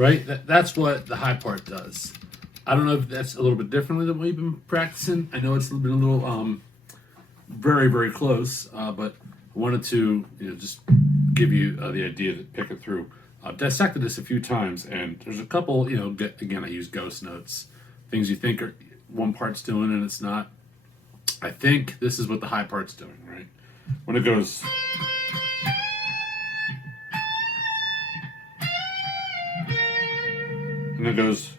right? That's what the high part does. I don't know if that's a little bit differently than what you've been practicing. I know it's been a little very, very close, but I wanted to just give you the idea to pick it through. I've dissected this a few times, and there's a couple, again, I use ghost notes, things you think are one part's doing and it's not. I think this is what the high part's doing, right? When it goes, and it goes,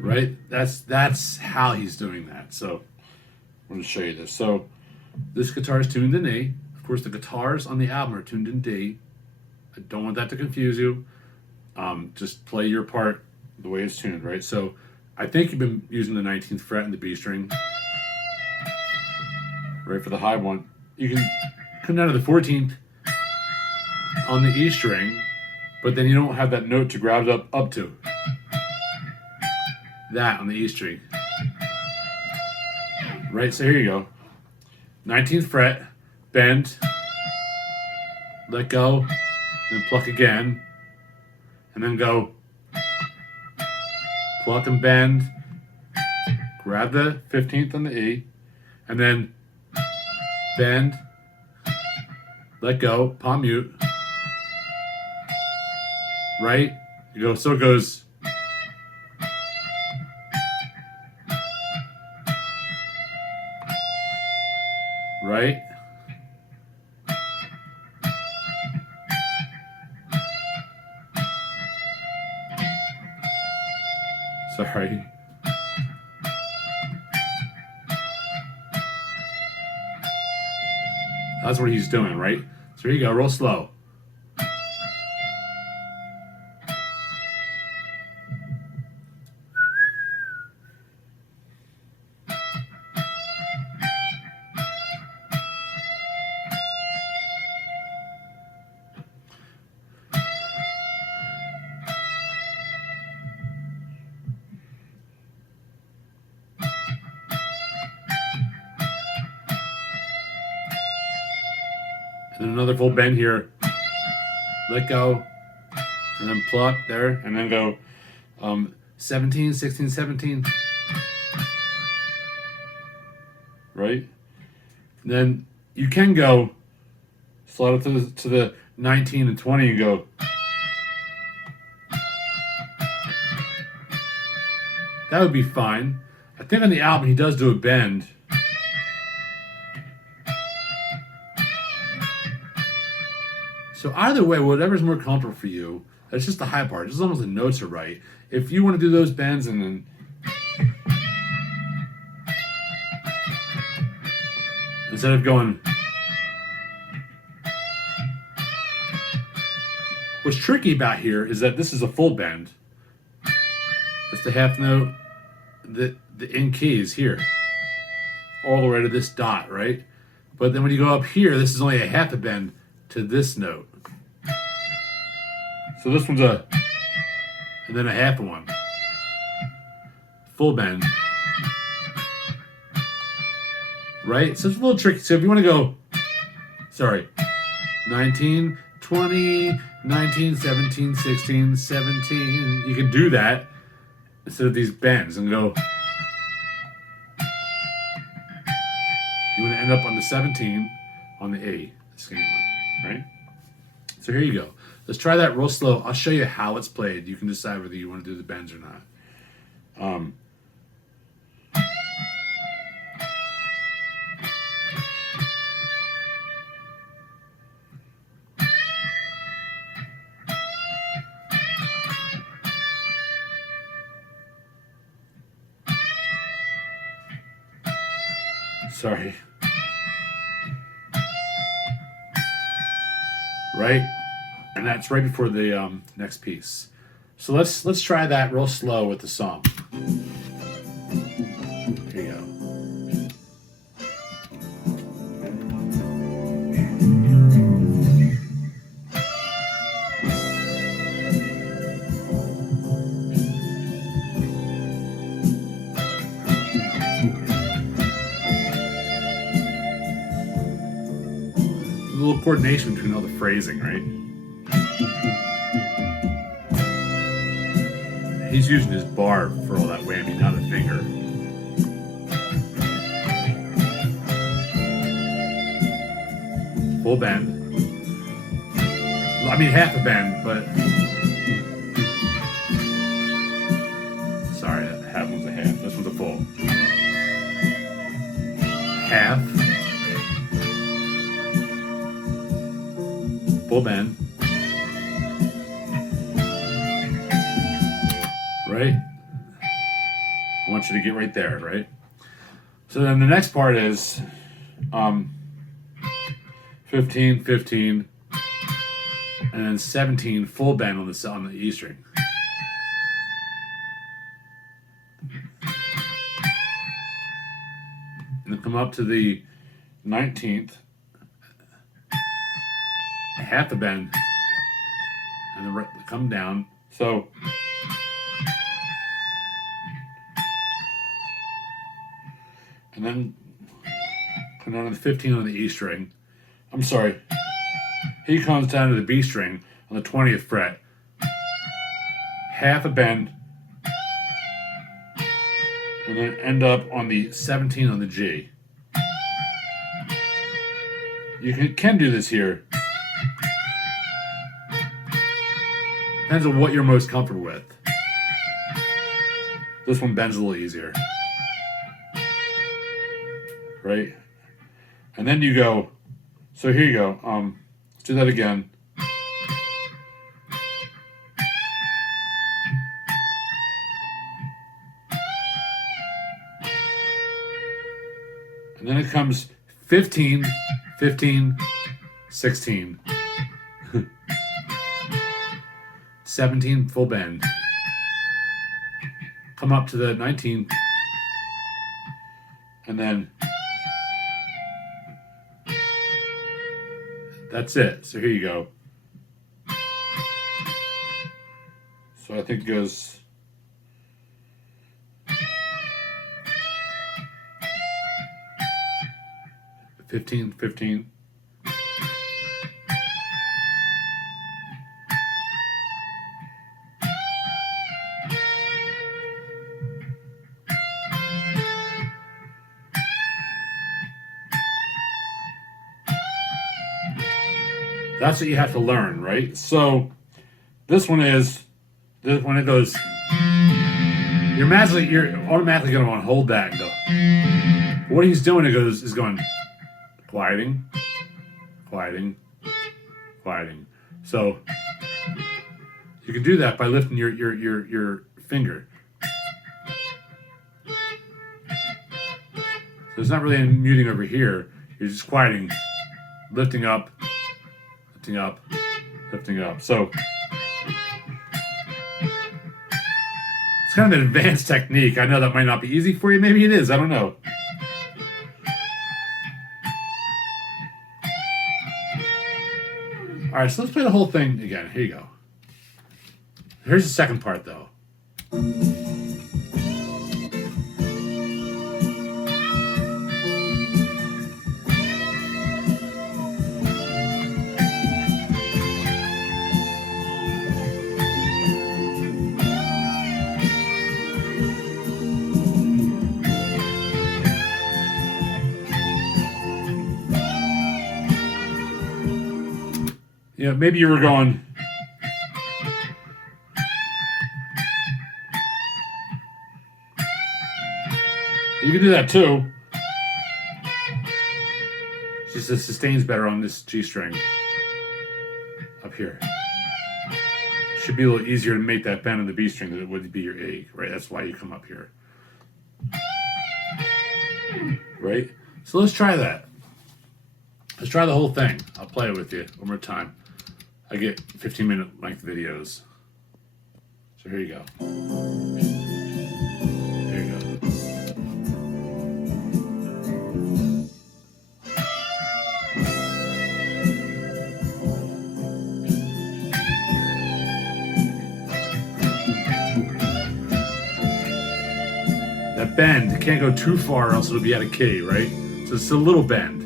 right? That's how he's doing that. So I'm going to show you this. So this guitar is tuned in A. Of course, the guitars on the album are tuned in D. I don't want that to confuse you. Just play your part the way it's tuned, right? So I think you've been using the 19th fret and the B string, right, for the high one. You can come down to the 14th on the E string, but then you don't have that note to grab it up to. That on the E string. Right, so here you go. 19th fret, bend, let go, then pluck again, and then go pluck and bend, grab the 15th on the E, and then bend, let go, palm mute, right? You go, so it goes. Right? Sorry. That's what he's doing, right? So here you go, real slow. And another full bend here. Let go. And then pluck there. And then go 17, 16, 17. Right? And then you can go slide up to the 19 and 20 and go. That would be fine. I think on the album he does do a bend. So either way, whatever's more comfortable for you, that's just the high part. Just as long as the notes are right. If you want to do those bends and then instead of going, what's tricky about here is that this is a full bend. That's the half note. The in key is here, all the way to this dot, right? But then when you go up here, this is only a half a bend to this note. So this one's a, and then a half a one. Full bend. Right? So it's a little tricky. So if you want to go, 19, 20, 19, 17, 16, 17, you can do that instead of these bends and go. You want to end up on the 17 on the A, the skinny one, right? So here you go. Let's try that real slow. I'll show you how it's played. You can decide whether you want to do the bends or not. Sorry. Right? And that's right before the next piece. So let's try that real slow with the song. Here you go. little coordination between all the phrasing, right? He's using his bar for all that whammy, not a finger. Full bend. I mean, half a bend, but sorry, half one's a half. This one's a full. Half. Full bend. Right? I want you to get right there, right? So then the next part is 15, 15, and then 17 full bend on the E string. And then come up to the 19th, half a bend, and then come down. So and then come down to the 15 on the E string. I'm sorry. He comes down to the B string on the 20th fret. Half a bend. And then end up on the 17 on the G. You can do this here. Depends on what you're most comfortable with. This one bends a little easier. Right? And then you go, so here you go. Let's do that again. And then it comes 15, 15, 16. 17 full bend. Come up to the 19. And then that's it. So here you go. So I think it goes fifteen, 15. That's what you have to learn, right? So this one is, when it goes, you're automatically going to want to hold that and go. What he's doing is going quieting, quieting, quieting. So you can do that by lifting your finger. So it's not really any muting over here. You're just quieting, lifting up, lifting up, lifting up. So it's kind of an advanced technique. I know that might not be easy for you. Maybe it is. I don't know. All right, so let's play the whole thing again. Here you go. Here's the second part, though. You know, maybe you were going, you can do that too. It's just it sustains better on this G string up here. Should be a little easier to make that bend on the B string than it would be your A, right? That's why you come up here. Right? So let's try that. Let's try the whole thing. I'll play it with you one more time. I get 15-minute length videos. So here you go. Here you go. That bend can't go too far or else it'll be out of key, right? So it's a little bend.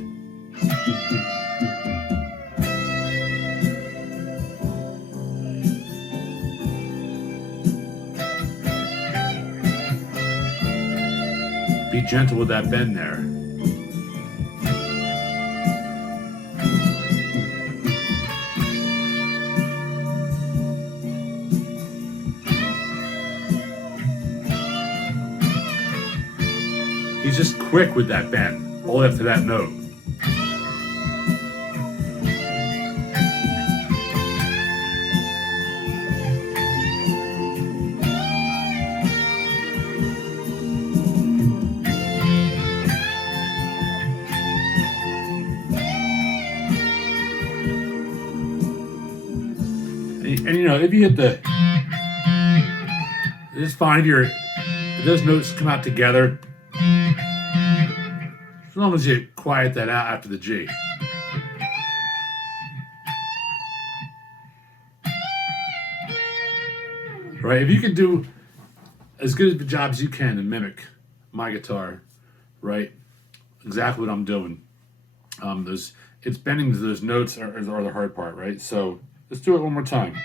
be gentle with that bend there. He's just quick with that bend, all the way up to that note. And you know, if you hit the, it's fine if those notes come out together, as long as you quiet that out after the G. Right? If you can do as good of a job as you can to mimic my guitar, right? Exactly what I'm doing. It's bending to those notes are the hard part, right? So let's do it one more time.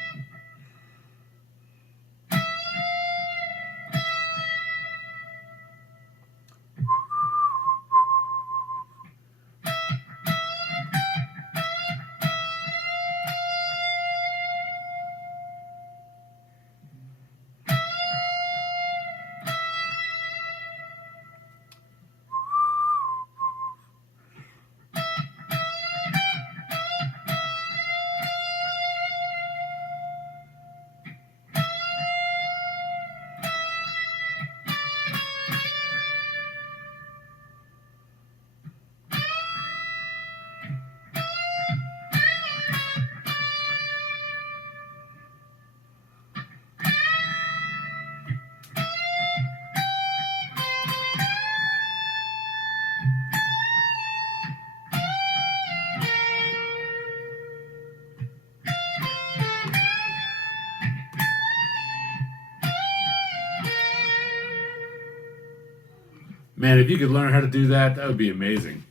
Man, if you could learn how to do that, that would be amazing.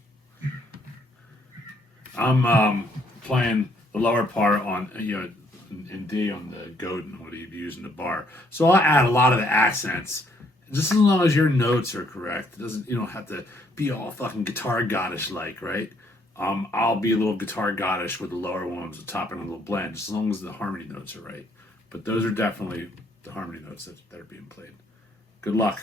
I'm playing the lower part on in D on the Godin, what he'd use in the bar. So I'll add a lot of the accents, just as long as your notes are correct. It doesn't, you don't have to be all fucking guitar goddish like, right? I'll be a little guitar goddish with the lower ones, the top and a little blend, just as long as the harmony notes are right. But those are definitely the harmony notes that are being played. Good luck.